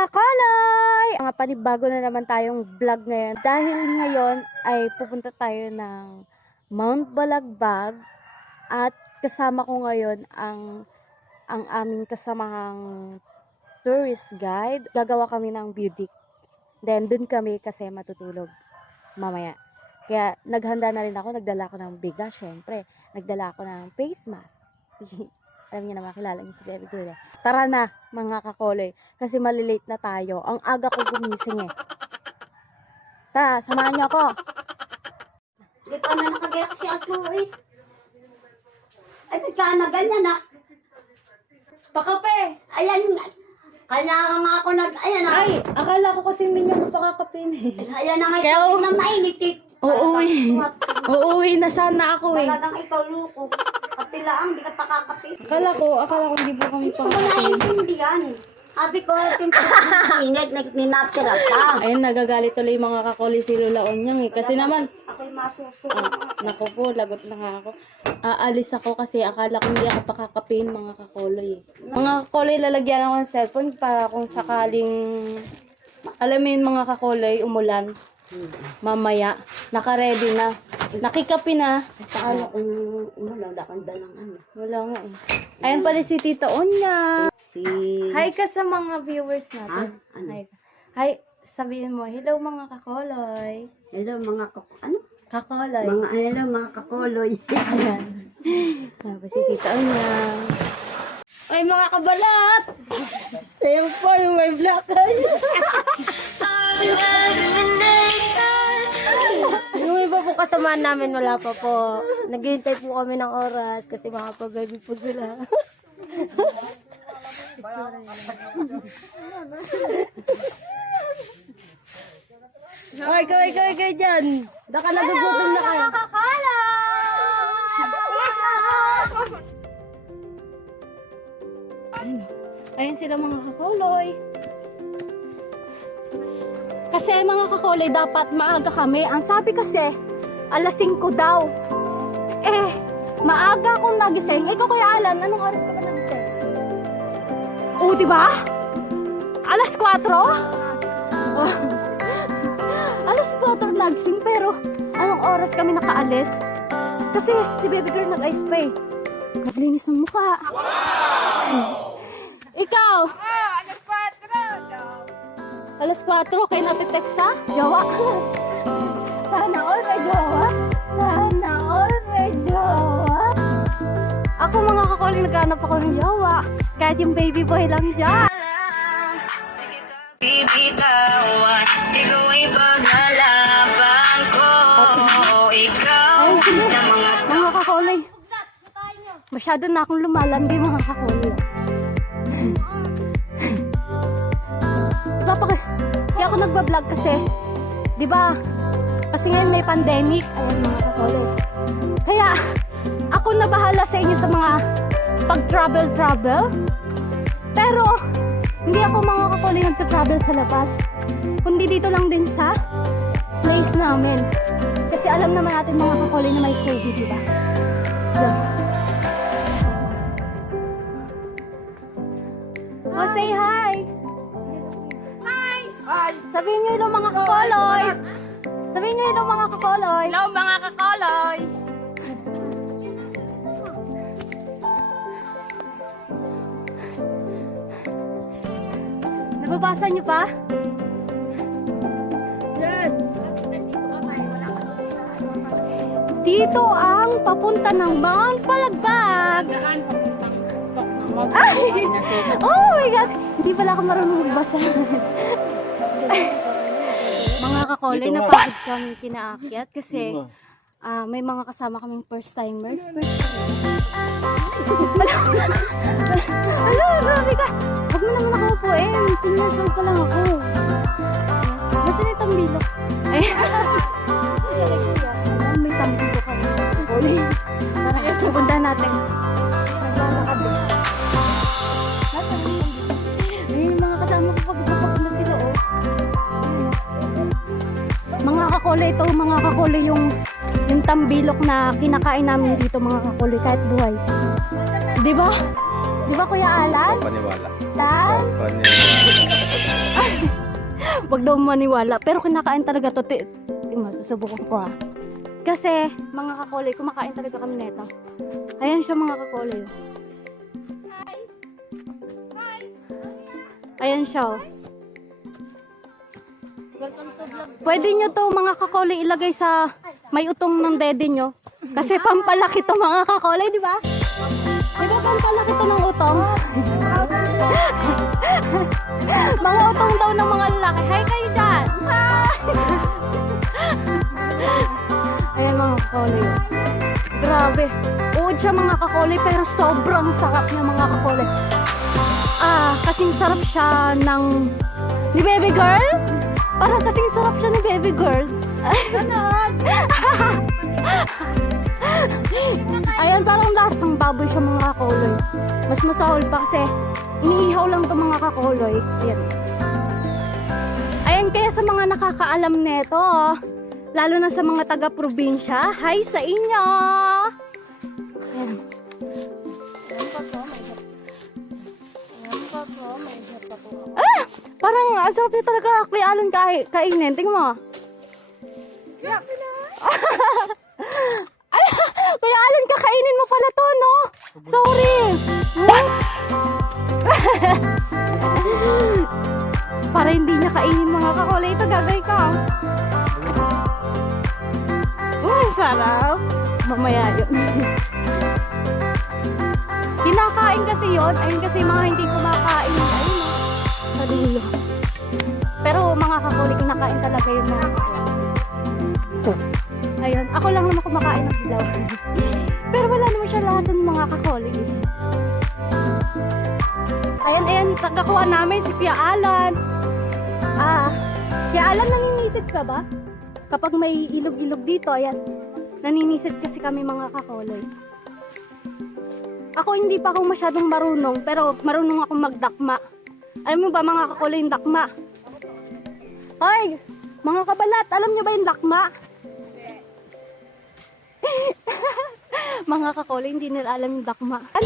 kakolay! Mga panibago na naman tayong vlog ngayon. Dahil ngayon ay pupunta tayo ng Mount Balagbag at kasama ko ngayon ang aming kasamahang tourist guide. Gagawa kami ng ViewDeck. Then dun kami kasi matutulog mamaya. Kaya naghanda na rin ako, nagdala ko ng bigas syempre. Nagdala ko ng face mask. Alam niyo na, makilala niyo si Baby Girl. Tara na, mga kakolay. Kasi malilate na tayo. Ang aga ko gumising eh. Tara, samahan niyo ako. Hindi pa na nakagayak si Ato eh. Ay, bigla na ganyan na. Pakape! Ayan, kailangan nga ako ayan na. Ay, akala ko kasi hindi niyo pakakapin eh. Ayan na nga Kaya, ito na mainit eh. uuwi na sana ako eh. Talagang ikaw luko. Pati lang, di ka pakakapit. Akala ko hindi po kami Hindi ko pakakapin. naiintindihan. Sabi ko, tinapin, ninaptira ka. Ayun, nagagalit tuloy yung mga kakolay si Lola Onyang eh. Kasi naman, Ako'y masusunod. naku po, lagot na nga ako. Aalis ako kasi akala ko hindi ako pakakapin mga kakolay. Mga kakolay, lalagyan ako ng cellphone para kung sakaling, alam mo yun mga kakolay, umulan. Mamaya, naka-ready na. Nakikapi na. Paano kung wala kang dalang ano? Wala nga eh. Ayan pala si Tita Onya. Si... Hi ka sa mga viewers natin. Ha? Ano? Hi. Hi, sabihin mo, hello mga kakoloy. Hello mga ano? Kakoloy. Hello mga kakoloy. Ayan. Sabi si Tita Onya. Ay mga kabalat! Ayun po yung may black eye. Yung iba po kasamaan namin wala pa po. Naghihintay po kami ng oras kasi makapag-baby po sila. Ay, kaway dyan. Baka nagugutom na kayo. Ayun sila mga kakoloy. Kasi mga kakoloy, dapat maaga kami. Ang sabi kasi, alas 5 daw. Eh, maaga akong nagising. Ikaw Kuya Alan, anong oras ka ba nagising? Oo, diba? Alas 4? Oh. Alas 4 nagising, pero anong oras kami nakaalis? Kasi si Baby Girl nag-ice spray. Naglinis ng mukha. Ikaw? Alas 4, kayo natitext ha? Jawa? Sana all may jawa? Sana all may jawa? Ako mga kakoling, naghanap ako ng jawa. Kahit yung baby boy lang dyan. Bibitawan, ikaw ay paglalaban ko. Ikaw Ay, sige. na Mga kakolay. Masyado na akong lumalandi mga kakolay. Kaya ako nagbablog kasi, di ba? Kasi ngayon may pandemic, ayun mga kakolay. Kaya ako na bahala sa inyo sa mga pag-travel. Pero hindi ako mga kakolay nagta-travel sa labas, kundi dito lang din sa place namin. Kasi alam naman natin mga kakolay na may COVID, di ba? Oh, say hi! Hi! Sabihin nyo hello mga kakoloy! Sabihin nyo hello mga kakoloy! Hello mga kakoloy! Nababasa nyo pa? Yes! Dito ang papunta ng Mount Balagbag! Ay! Oh my God! Hindi pala ako marunong magbasa. Mga kakolay, napagod kami kinaakyat kasi may mga kasama kaming first timer. Ano, grabe ka! Huwag mo naman ako upuin. Pinasal pa lang ako. Nasaan yung tambilok? Ay, may tambilok kami. Tara, pupunta natin. Naglalakad din. Ayun, mga kasama ko pag-upapak na sila, oh. Mga kakolay, ito mga kakolay yung tambilok na kinakain namin dito mga kakolay kahit buhay. Di ba? Di ba Kuya Alan? Paniwala. Tan? Paniwala. Wag daw maniwala. Pero kinakain talaga to. Tingnan, susubukan ko ha. Kasi, mga kakolay, kumakain talaga kami nito. Ayan siya mga kakolay. Ayan siya. Oh. Pwede nyo to mga kakolay ilagay sa may utong ng dede nyo. Kasi pampalaki to mga kakolay, di ba? Di ba pampalaki to ng utong? Mga utong daw ng mga lalaki. Hi kayo dyan! Hi! Ayan mga kakolay. Grabe. Uod siya mga kakolay pero sobrang sarap niya mga kakolay. Kasing sarap siya ng ni baby girl. Parang kasing sarap siya ni baby girl. Ganon. Ayan, parang lasang baboy sa mga kakolay. Mas masahol pa kasi iniihaw lang to mga kakolay. Ayan. Ayan, kaya sa mga nakakaalam nito, lalo na sa mga taga-probinsya, hi sa inyo! Ayan. Parang sarap niya talaga Kuya Alan kainin. Tingnan mo. Ay, Kuya Alan, kakainin mo pala to, no? Sorry. Para hindi niya kainin mga kakolay. Ito gagawin ko. Sarap. Mamaya yun. Kinakain kasi yun. Ayun kasi mga hindi kumakain. Ayun, no? Sa dulo. Pero mga kakolay, kinakain talaga yung mga ayun. Ako lang naman kumakain ng hilaw. Pero wala naman siya lasa ng mga kakolay. Ayan, tagakuha namin si Kuya Alan. Kuya Alan, naninisid ka ba? Kapag may ilog-ilog dito, ayan. Naninisid kasi kami mga kakolay. Ako hindi pa ako masyadong marunong, pero marunong ako magdakma. Alam mo ba mga kakolay yung dakma? Hoy! Mga kabalat, alam nyo ba yung dakma? Mga kakolay, hindi nila alam yung dakma. Ay,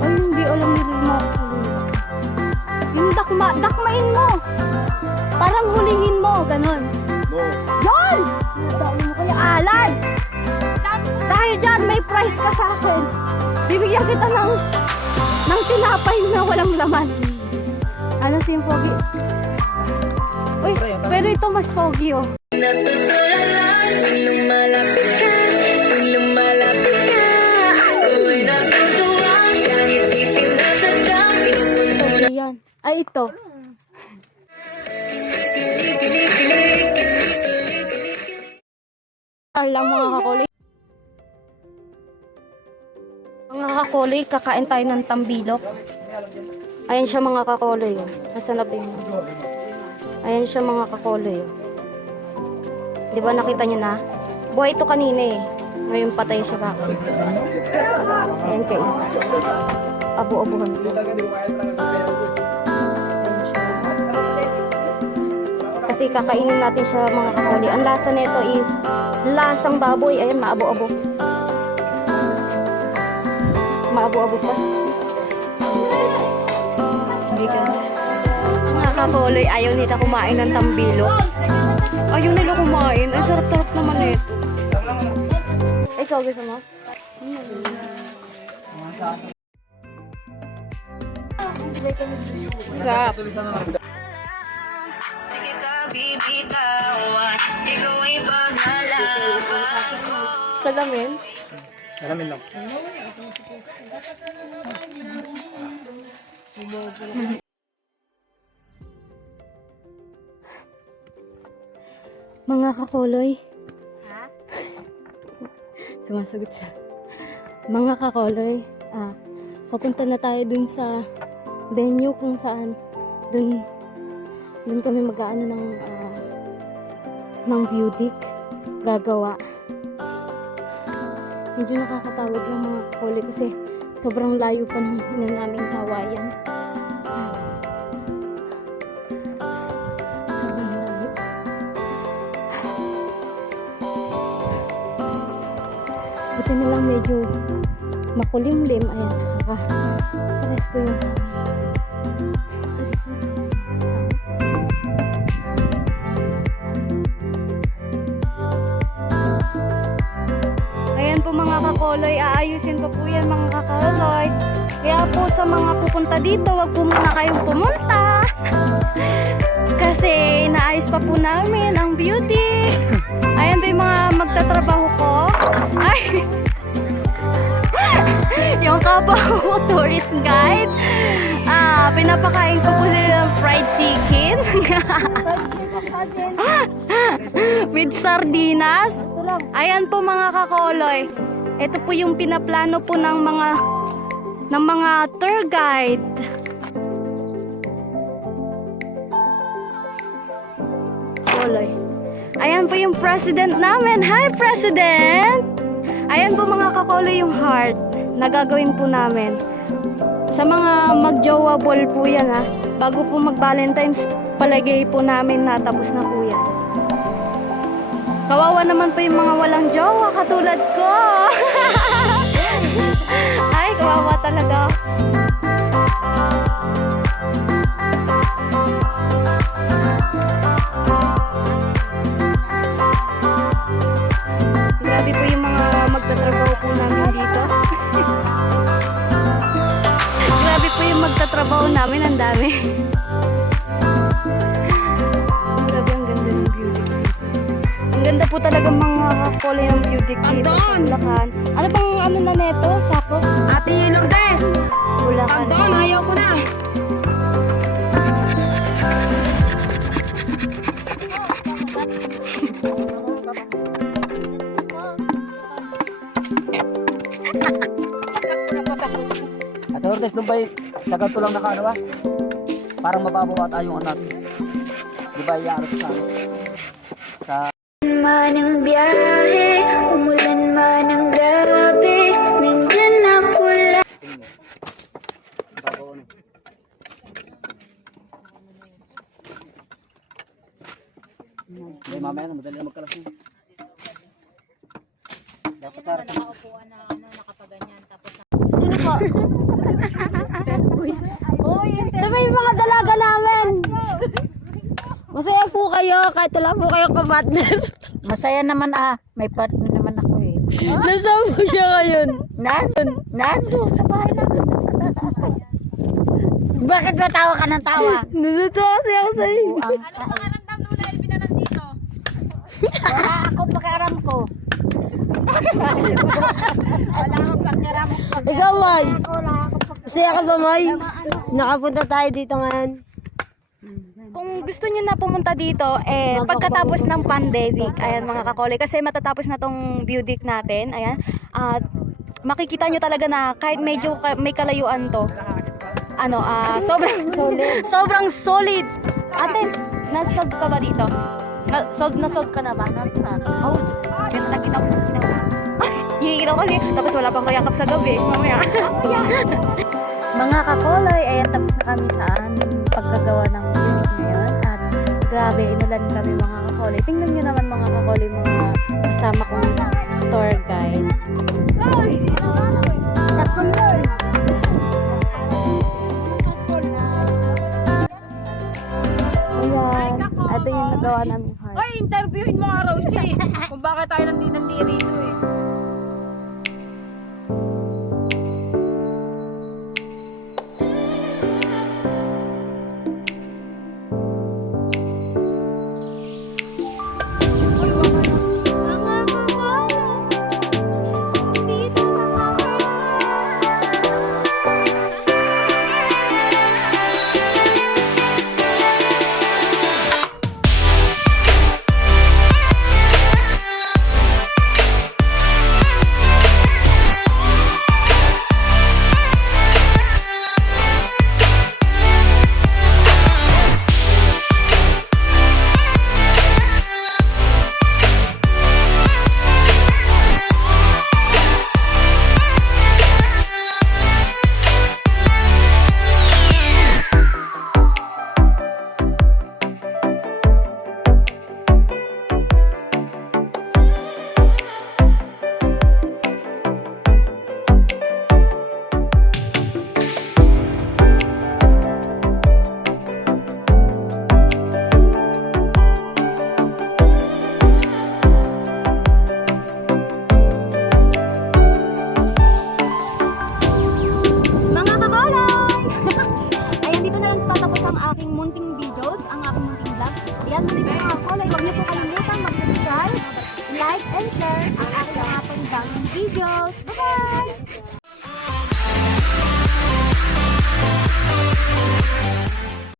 hindi alam nila mga kakolay. Yung dakma, dakmain mo! Parang hulihin mo, ganon. Yun! Dahil mo kaya Alan! Dahil dyan, may prize ka sa akin. Bibigyan kita ng tinapay na walang laman. Ano si yung pogi? Uy, pero ito mas pogi, oh. Natutulala tuwing lumalapit ka, tuwing lumalapit ka. Ako ay natutuwa, kahit isip na sadyang pinupun mo na. Ayan. Ay, ito. Lang mga kakolay. Mga kakolay, kakain tayo ng tambilok. Ayan siya mga kakolay. Oh. Nasaan na ba yun? Ayan siya mga kakolay. Oh. Di ba nakita nyo na? Buhay ito kanina eh. Ngayon patay siya baka. Ayan kayo. Abo-abohan ko. Kasi kakainin natin siya mga kakolay. Ang lasa nito is lasang baboy. Ayan, maabo-abo. Maabo-abo pa. Hindi ka. Mga kakolay, ayaw nila kumain ng tambilok. Ayaw nila kumain. Ay, sarap-sarap naman nito. Ikaw, gusto mo? Sarap. Bibitawan, ikaw ay paglalaban ko. Salamin? Salamin lang. Mga kakolay. Sumasagot siya. Mga kakolay, papunta na tayo dun sa venue kung saan dun kami mag-aano ng ViewDeck gagawa. Medyo nakakatawag ng mga kakolay kasi sobrang layo pa ng naming kawayan. Sobrang layo. Buti na lang medyo makulimlim. Ayan, nakaka-press ko yung kakoloy, aayusin pa po yan mga kakoloy. Kaya po sa mga pupunta dito, wag po muna kayong pumunta. Kasi inaayos pa po namin ang beauty. Ayan po yung mga magtatrabaho ko. Ay! Yung kapwa ko, tourist guide. Pinapakain ko po sila ng fried chicken. With sardinas. Ayan po mga kakoloy. Ito po yung pinaplano po ng mga tour guide. Kakoloy. Ayan po yung president namin. Hi, President! Ayan po mga kakoloy yung heart na gagawin po namin. Sa mga magjowa ball po yan ha. Bago po mag-Valentine's, palagay po namin na tapos na po yan. Kawawa naman po yung mga walang jowa katulad ko. Ay, kawawa talaga. Grabe po yung mga magtatrabaho po namin dito. Grabe po yung magtatrabaho namin, ang dami. Grabe, ang ganda ng BiewDeck dito. Ang ganda po talaga mga kakoloy ng BiewDeck dito sa Bulacan. Ano pang ano na neto? Sako? Ate Lourdes! Bulacan. Andon, ayaw ko na! Ate Lourdes, doon ba'y sa ganito lang nakaano ba? Parang mababaw at ayong anak. Di ba iyaano sa ano? Sa... Man ang biyahe, umulan man ang grabe, nandyan ako lang. Mababaw ano. May mamaya na, madali na magkalas na. Dapat sarap. Sino po? Ito ba yung mga dalaga namin? Masaya po kayo kahit wala po kayo ka-partner. Masaya naman may partner naman ako eh. Nasaan po siya ngayon? Nandun sa bahay namin. Bakit ba tawa ka ng tawa? Nalito kasi ako sa'yo. Wala ako pakiaram ko. Wala akong pakiaram ko. Ikaw, May. Masaya ka ba, May? Nakapunta tayo dito ngayon. Kung gusto niyo na pumunta dito, pagkatapos ng pandemic, ayan mga kakoloy, kasi matatapos na tong BiewDeck natin, ayan, at makikita nyo talaga na kahit medyo may kalayuan to, sobrang solid. Ate, nasold ka ba dito? Nasold ka na ba? Oh, ganda ginaw. Hihiginaw kasi, tapos wala pang kayakap sa gabi, mamaya. Mga kakoloy, ayan, tapos na kami sa aming pagkagawa ng BiewDeck ngayon. At grabe, inulan kami mga kakoloy. Tingnan nyo naman mga kakoloy, mga kasama kong tour guide. Ayan, ito yung nagawa namin heart. Ay, interviewin mo araw siya eh. Kung bakit tayo nandiri rito eh. ang aking munting videos, ang aking munting vlog. Ayan, muli po mga kakolay, huwag niyo po kalimutan mag-subscribe, like, and share ang aking